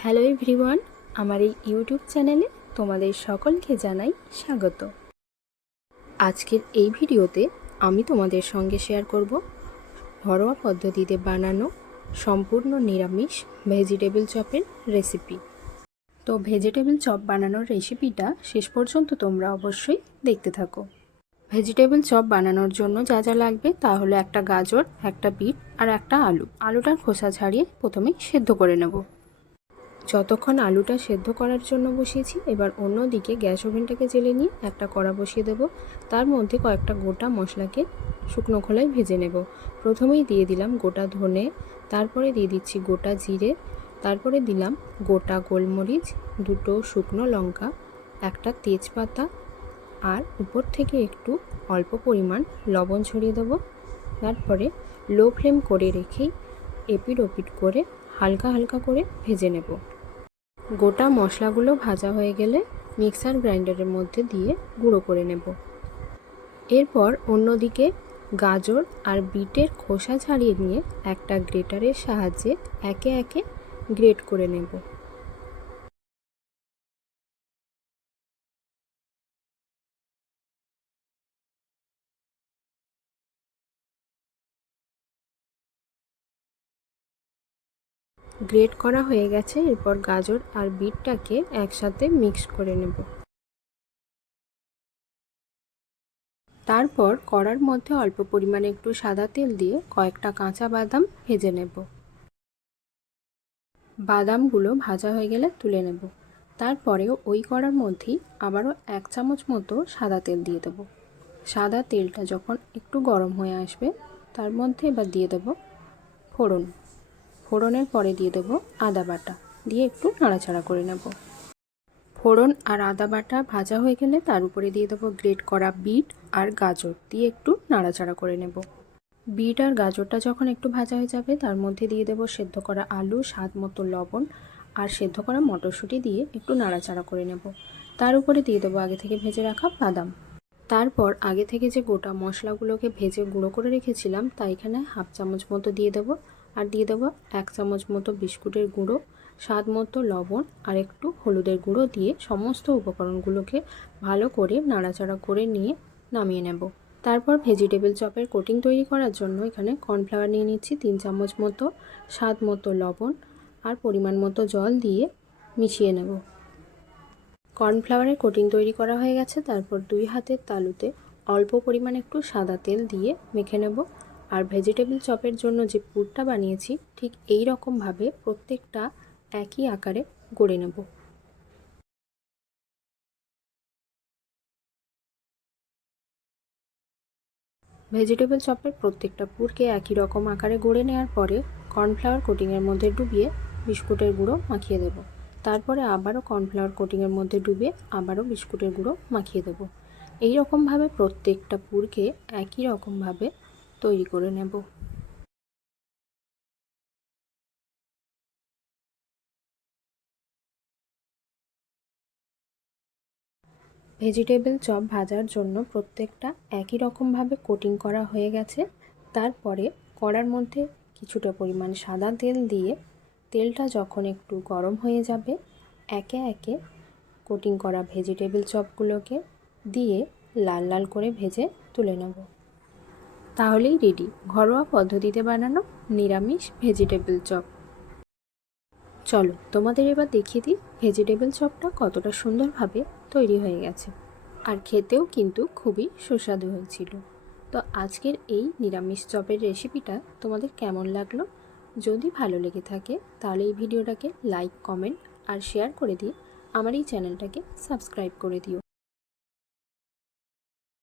Hello everyone, আমার এই YouTube চ্যানেলে তোমাদের সকলকে জানাই স্বাগত। আজকের এই ভিডিওতে আমি তোমাদের সঙ্গে শেয়ার করব ঘরোয়া পদ্ধতিতে বানানো সম্পূর্ণ নিরামিষ ভেজিটেবল চপের রেসিপি। তো ভেজিটেবল চপ বানানোর রেসিপিটা শেষ পর্যন্ত তোমরা অবশ্যই দেখতে থাকো। ভেজিটেবল চপ বানানোর জন্য যা যা লাগবে তা হলো একটা গাজর, একটা বিট আর একটা আলু। আলুটার খোসা ছাড়িয়ে প্রথমেই সেদ্ধ করে নেব। যতক্ষণ আলুটা সেদ্ধ করার জন্য বসিয়েছি, এবার অন্য দিকে গ্যাস ওভেনটাকে জেলে নিয়ে একটা কড়া বসিয়ে দেব। তার মধ্যে কয়েকটা গোটা মশলাকে শুকনো খোলায় ভেজে নেব। প্রথমেই দিয়ে দিলাম গোটা ধনে, তারপরে দিয়ে দিচ্ছি গোটা জিরে, তারপরে দিলাম গোটা গোলমরিচ, দুটো শুকনো লঙ্কা, একটা তেজপাতা, আর উপর থেকে একটু অল্প পরিমাণ লবণ ছড়িয়ে দেবো। তারপরে লো ফ্লেম করে রেখেই এপিট ওপিট করে হালকা হালকা করে ভেজে নেব। গোটা মশলাগুলো ভাজা হয়ে গেলে মিক্সার গ্রাইন্ডারের মধ্যে দিয়ে গুঁড়ো করে নেব। এরপর অন্যদিকে গাজর আর বিটের খোসা ছাড়িয়ে নিয়ে একটা গ্রেটারের সাহায্যে একে একে গ্রেট করে নেব। গ্রেট করা হয়ে গেছে, এরপর গাজর আর বিটটাকে একসাথে মিক্স করে নেব। তারপর কড়ার মধ্যে অল্প পরিমাণে একটু সাদা তেল দিয়ে কয়েকটা কাঁচা বাদাম ভেজে নেব। বাদামগুলো ভাজা হয়ে গেলে তুলে নেব। তারপরেও ওই কড়ার মধ্যেই আবারও এক চামচ মতো সাদা তেল দিয়ে দেবো। সাদা তেলটা যখন একটু গরম হয়ে আসবে, তার মধ্যে এবার দিয়ে দেবো ফোড়ন। ফোড়নের পরে দিয়ে দেবো আদা বাটা। দিয়ে একটু নাড়াচাড়া করে নেব। ফোড়ন আর আদা বাটা ভাজা হয়ে গেলে তার উপরে দিয়ে দেবো গ্রেট করা বিট আর গাজর। দিয়ে একটু নাড়াচাড়া করে নেব। বিট আর গাজরটা যখন একটু ভাজা হয়ে যাবে, তার মধ্যে দিয়ে দেবো সেদ্ধ করা আলু, স্বাদ মতো লবণ আর সেদ্ধ করা মটরশুঁটি দিয়ে একটু নাড়াচাড়া করে নেব। তার উপরে দিয়ে দেবো আগে থেকে ভেজে রাখা বাদাম। তারপর আগে থেকে যে গোটা মশলাগুলোকে ভেজে গুঁড়ো করে রেখেছিলাম, তা এখানে হাফ চামচ মতো দিয়ে দেবো। আর দিয়ে দেবো এক চামচ মতো বিস্কুটের গুঁড়ো, স্বাদ মতো লবণ আর একটু হলুদের গুঁড়ো দিয়ে সমস্ত উপকরণগুলোকে ভালো করে নাড়াচাড়া করে নিয়ে নামিয়ে নেব। তারপর ভেজিটেবল চপের কোটিং তৈরি করার জন্য এখানে কর্নফ্লাওয়ার নিয়ে নিচ্ছি তিন চামচ মতো, স্বাদ মতো লবণ আর পরিমাণ মতো জল দিয়ে মিশিয়ে নেব। কর্নফ্লাওয়ারের কোটিং তৈরি করা হয়ে গেছে, তারপর দুই হাতের তালুতে অল্প পরিমাণ একটু সাদা তেল দিয়ে মেখে নেব। আর ভেজিটেবল চপের জন্য যে পুরটা বানিয়েছি, ঠিক এই রকমভাবে প্রত্যেকটা একই আকারে গড়ে নেব। ভেজিটেবল চপের প্রত্যেকটা পুরকে একই রকম আকারে গড়ে নেওয়ার পরে কর্নফ্লাওয়ার কোটিংয়ের মধ্যে ডুবিয়ে বিস্কুটের গুঁড়ো মাখিয়ে দেব। তারপরে আবারও কর্নফ্লাওয়ার কোটিংয়ের মধ্যে ডুবিয়ে আবারও বিস্কুটের গুঁড়ো মাখিয়ে দেব। এই রকমভাবে প্রত্যেকটা পুরকে একই রকমভাবে তৈরি করে নেব। ভেজিটেবল চপ ভাজার জন্য প্রত্যেকটা একই রকমভাবে কোটিং করা হয়ে গেছে। তারপরে কড়ার মধ্যে কিছুটা পরিমাণ সাদা তেল দিয়ে তেলটা যখন একটু গরম হয়ে যাবে, একে একে কোটিং করা ভেজিটেবল চপগুলোকে দিয়ে লাল লাল করে ভেজে তুলে নেব। তাহলেই রেডি ঘরোয়া পদ্ধতিতে বানানো নিরামিষ ভেজিটেবল চপ চলো, তোমাদের এবার দেখিয়ে দিই ভেজিটেবল চপটা কতটা সুন্দরভাবে তৈরি হয়ে গেছে। আর খেতেও কিন্তু খুবই সুস্বাদু হয়েছিল। তো আজকের এই নিরামিষ চপের রেসিপিটা তোমাদের কেমন লাগল? যদি ভালো লেগে থাকে, তাহলে এই ভিডিওটাকে লাইক কমেন্ট আর শেয়ার করে দিয়ে আমার এই চ্যানেলটাকে সাবস্ক্রাইব করে দিও।